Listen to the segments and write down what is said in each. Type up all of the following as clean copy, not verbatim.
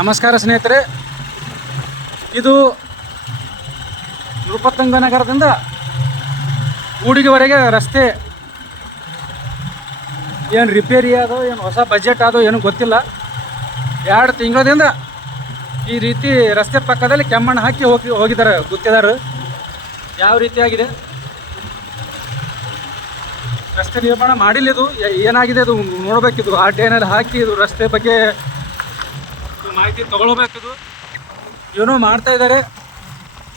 ನಮಸ್ಕಾರ ಸ್ನೇಹಿತರೆ, ಇದು ನೃಪತುಂಗ ನಗರದಿಂದ ಊಡಿಗೆವರೆಗೆ ರಸ್ತೆ ಏನು ರಿಪೇರಿ ಆದೋ ಏನು ಹೊಸ ಬಜೆಟ್ ಆದೋ ಏನೂ ಗೊತ್ತಿಲ್ಲ. 2 ತಿಂಗಳಿಂದ ಈ ರೀತಿ ರಸ್ತೆ ಪಕ್ಕದಲ್ಲಿ ಕೆಮ್ಮಣ್ಣು ಹಾಕಿ ಹೋಗಿದ್ದಾರೆ ಗುತ್ತಿಗೆದಾರರು. ಯಾವ ರೀತಿಯಾಗಿದೆ ರಸ್ತೆ ನಿರ್ಮಾಣ ಮಾಡಿಲ್ಲ, ಇದು ಏನಾಗಿದೆ ಅದು ನೋಡಬೇಕಿದು. RTIನಲ್ಲಿ ಹಾಕಿ ಇದು ರಸ್ತೆ ಬಗ್ಗೆ ಮಾಹಿತಿ ತಗೊಳ್ಬೇಕಿದು. ಏನೋ ಮಾಡ್ತಾ ಇದ್ದಾರೆ,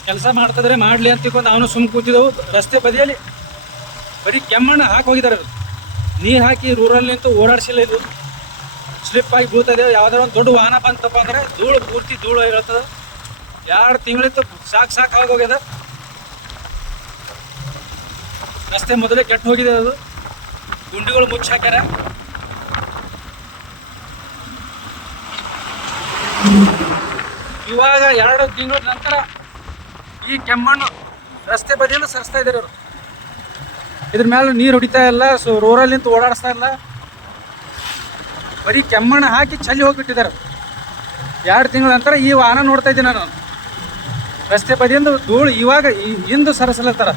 ಕೆಲಸ ಮಾಡ್ತಾ ಇದ್ದಾರೆ, ಮಾಡಲಿ ಅಂತ ತಿಳ್ಕೊಂಡು ಅವನು ಸುಮ್ಮ ಕೂತಿದ್ದವು. ರಸ್ತೆ ಬದಿಯಲ್ಲಿ ಬರೀ ಕೆಮ್ಮಣ್ಣು ಹಾಕಿ ಹೋಗಿದ್ದಾರೆ. ನೀರು ಹಾಕಿ ರೂರಲ್ಲಿ ನಿಂತು ಓಡಾಡಿಸಿಲ್ಲ. ಇದು ಸ್ಲಿಪ್ ಆಗಿ ಬೀಳ್ತದೆ. ಯಾವ್ದಾರ ಒಂದು ದೊಡ್ಡ ವಾಹನ ಬಂತಪ್ಪ ಅಂದರೆ ಪೂರ್ತಿ ಧೂಳು ಹೇಳ್ತದೆ. 2 ತಿಂಗಳಿತ್ತು, ಸಾಕು ಆಗೋಗ್ಯದ. ರಸ್ತೆ ಮೊದಲೇ ಕೆಟ್ಟು ಹೋಗಿದೆ. ಅದು ಗುಂಡಿಗಳು ಮುಚ್ಚಿ ಹಾಕ್ಯಾರ. ಇವಾಗ 2 ತಿಂಗಳ ನಂತರ ಈ ಕೆಮ್ಮಣ್ಣು ರಸ್ತೆ ಬದಿಯಲ್ಲಿ ಸರಿಸ್ತಾ ಇದ್ದಾರೆ ಅವರು. ಇದ್ರ ಮೇಲೆ ನೀರು ಹೊಡಿತಾ ಇಲ್ಲ, ರೋರಲ್ಲಿ ನಿಂತು ಓಡಾಡಿಸ್ತಾ ಇಲ್ಲ. ಬರೀ ಕೆಮ್ಮಣ್ಣು ಹಾಕಿ ಚಲ್ಲಿ ಹೋಗಿಬಿಟ್ಟಿದ್ದಾರೆ. 2 ತಿಂಗಳ ನಂತರ ಈ ವಾಹನ ನೋಡ್ತಾ ಇದ್ದೀನಿ ನಾನು. ರಸ್ತೆ ಬದಿಯಿಂದ ಧೂಳು ಇವಾಗ ಹಿಂದೆ ಸರಿಸಲತ್ತಾರ.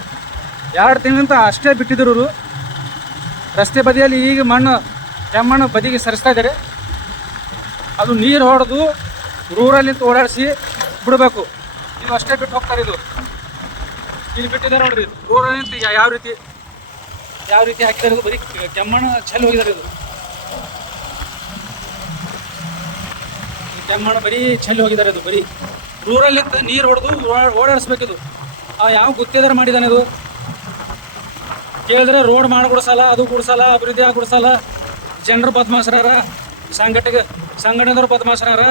2 ತಿಂಗಳಿಂದ ಅಷ್ಟೇ ಬಿಟ್ಟಿದ್ರು ಅವರು. ರಸ್ತೆ ಬದಿಯಲ್ಲಿ ಈಗ ಕೆಮ್ಮಣ್ಣು ಬದಿಗೆ ಸರಿಸ್ತಾ ಇದ್ದಾರೆ. ಅದು ನೀರು ಹೊಡೆದು ರೂರಲ್ಲಿ ಓಡಾಡಿಸಿ ಬಿಡಬೇಕು. ಇದು ಅಷ್ಟೇ ಬಿಟ್ಟು ಹೋಗ್ತಾರೆ. ಇದು ಇಲ್ಲಿ ಬಿಟ್ಟಿದ್ದಾರೆ ನೋಡ್ರಿ. ರೂರಲ್ಲಿ ಯಾವ ರೀತಿ ಹಾಕಿದ್ದಾರೆ. ಬರೀ ಕೆಮ್ಮಣ್ಣು ಚೆಲ್ಲಿ ಹೋಗಿದ್ದಾರೆ. ಇದು ಕೆಮ್ಮಣ್ಣು ಬರೀ ಚೆಲ್ಲಿ ಹೋಗಿದ್ದಾರೆ. ಇದು ಬರೀ ರೂರಲ್ಲಿ ನೀರು ಹೊಡೆದು ಓಡಾಡಿಸ್ಬೇಕಿದು. ಯಾವ ಗುತ್ತಿಗೆದಾರ ಮಾಡಿದ್ದಾನೆ ಇದು ಕೇಳಿದ್ರೆ ರೋಡ್ ಮಾಡಿಕೊಡ್ಸಲ್ಲ, ಅದು ಕೊಡ್ಸಲ್ಲ, ಅಭಿವೃದ್ಧಿ ಆಗಿಕೊಡ್ಸಲ್ಲ. ಜನರು ಬದ್ಮಾಸ್ರಾರ, ಸಂಘಟನೆದವ್ರು ಬದ್ಮಾಸ್ರಾರ,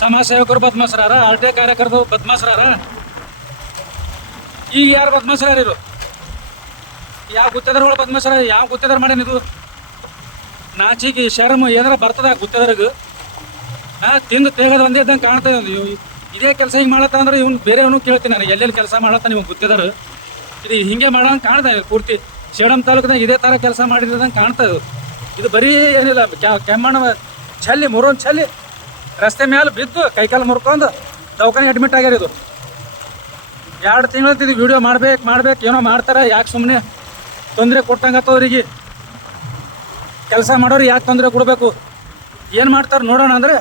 ಸಮಾಜ ಸೇವಕರು ಬದ್ಮಾಸ್ರಾರ, RTI ಕಾರ್ಯಕರ್ತರು ಬದ್ಮಾಸ್ರಾರ. ಈಗ ಯಾರು ಬದ್ಮಾಸ್ರಾರ? ಇದು ಯಾವ ಗುತ್ತಿಗೆದಾರಗಳು ಬದ್ಮಾಸ್ರಾರ? ಯಾವ ಗುತ್ತಿಗೆದಾರ ಮಾಡ್ಯಾನ ಇದು? ನಾಚಿಗೆ ಶರಮ್ ಏನಾರ ಬರ್ತದ ಗುತ್ತಿಗೆದಾರಿಗೆ? ತಿಂದು ತೇಗದ ಒಂದೇ ಇದ್ದಂಗೆ ಕಾಣ್ತದೆ. ಇದೇ ಕೆಲಸ ಹಿಂಗೆ ಮಾಡತ್ತ ಅಂದ್ರೆ ಇವ್ನು ಬೇರೆಯವನು ಕೇಳ್ತೀನಿ ನಾನು, ಎಲ್ಲೆಲ್ಲಿ ಕೆಲಸ ಮಾಡತ್ತ ನೀವು ಗುತ್ತಿಗೆದಾರ? ಇದು ಹಿಂಗೆ ಮಾಡೋಂಗೆ ಕಾಣ್ತಾ ಇದೆ. ಪೂರ್ತಿ ಸೇಡಂ ತಾಲೂಕಿನಾಗ ಇದೇ ಥರ ಕೆಲಸ ಮಾಡಿರೋದಂಗೆ ಕಾಣ್ತಾ ಇದು. ಇದು ಬರೀ ಏನಿಲ್ಲ, ಕೆಮ್ಮಣ್ಣು ಚಲ್ಲಿ ಮುರೋನ್ ಚಲ್ಲಿ ರಸ್ತೆ ಮೇಲೆ ಬಿದ್ದು ಕೈಕಾಲು ಮುರ್ಕೊಂಡು ದವಾಖಾನೆಗೆ ಅಡ್ಮಿಟ್ ಆಗ್ಯಾರ. ಇದು 2 ತಿಂಗಳಂತ ಇದು ವಿಡಿಯೋ ಮಾಡ್ಬೇಕು ಏನೋ ಮಾಡ್ತಾರೆ. ಯಾಕೆ ಸುಮ್ಮನೆ ತೊಂದರೆ ಕೊಟ್ಟಂಗತ್ತವ್ರಿಗೆ? ಕೆಲಸ ಮಾಡೋರು ಯಾಕೆ ತೊಂದರೆ ಕೊಡಬೇಕು? ಏನು ಮಾಡ್ತಾರೆ ನೋಡೋಣ ಅಂದರೆ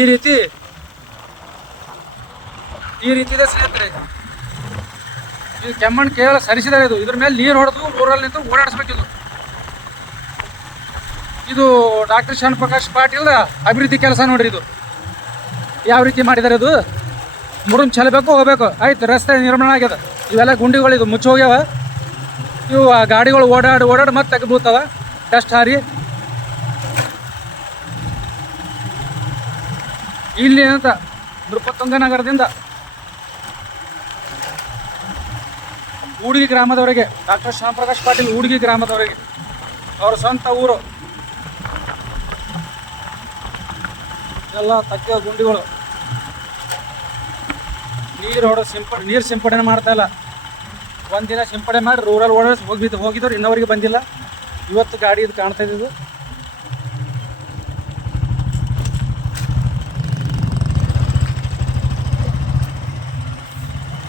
ಈ ರೀತಿ ಇದೆ ಸ್ನೇಹಿತರೆ. ಇದು ಕೆಮ್ಮಣ್ಣು ಕೇವಲ ಸರಿಸಿದ್ದಾರೆ. ಇದ್ರ ಮೇಲೆ ನೀರು ಹೊಡೆದು ಊರಲ್ಲಿ ನಿಂತು ಓಡಾಡಿಸ್ಬೇಕಿದು. ಇದು ಡಾಕ್ಟರ್ ಶ್ಯಾಮಪ್ರಕಾಶ್ ಪಾಟೀಲ್ ಅಭಿವೃದ್ಧಿ ಕೆಲಸ ನೋಡ್ರಿ. ಇದು ಯಾವ ರೀತಿ ಮಾಡಿದ್ದಾರೆ? ಇದು ಮುರುಮ್ ಚೆಲ್ಲಬೇಕು, ಹೋಗ್ಬೇಕು, ಆಯ್ತು. ರಸ್ತೆ ನಿರ್ಮಾಣ ಆಗ್ಯದ. ಇವೆಲ್ಲ ಗುಂಡಿಗಳು ಇದು ಮುಚ್ಚಿ ಹೋಗ್ಯಾವ. ಇವು ಗಾಡಿಗಳು ಓಡಾಡಿ ಮತ್ತೆ ತೆಗೆದು ಬೀಳ್ತಾವ, ಡಸ್ಟ್ ಹಾರಿ. ಇಲ್ಲಿ ಅಂತ ನೃಪತುಂಗ ನಗರದಿಂದ ಊಡಿಗೆ ಗ್ರಾಮದವರೆಗೆ, ಡಾಕ್ಟರ್ ಶ್ಯಾಮಪ್ರಕಾಶ್ ಪಾಟೀಲ್ ಊಡಿಗೆ ಗ್ರಾಮದವರೆಗೆ ಅವ್ರ ಸ್ವಂತ ಊರು. ಎಲ್ಲ ತಕ್ಕ ಗುಂಡಿಗಳು. ನೀರು ಸಿಂಪಡಣೆ ಮಾಡ್ತಾ ಇಲ್ಲ. ಒಂದಿನ ಸಿಂಪಡಣೆ ಮಾಡಿ ರೂರಲ್ ಓಡಾಡಿಸಿ ಹೋಗಿದ್ದವ್ರು ಇನ್ನವರೆಗೆ ಬಂದಿಲ್ಲ. ಇವತ್ತು ಗಾಡಿ ಇದು ಕಾಣ್ತಾ ಇದ್ದು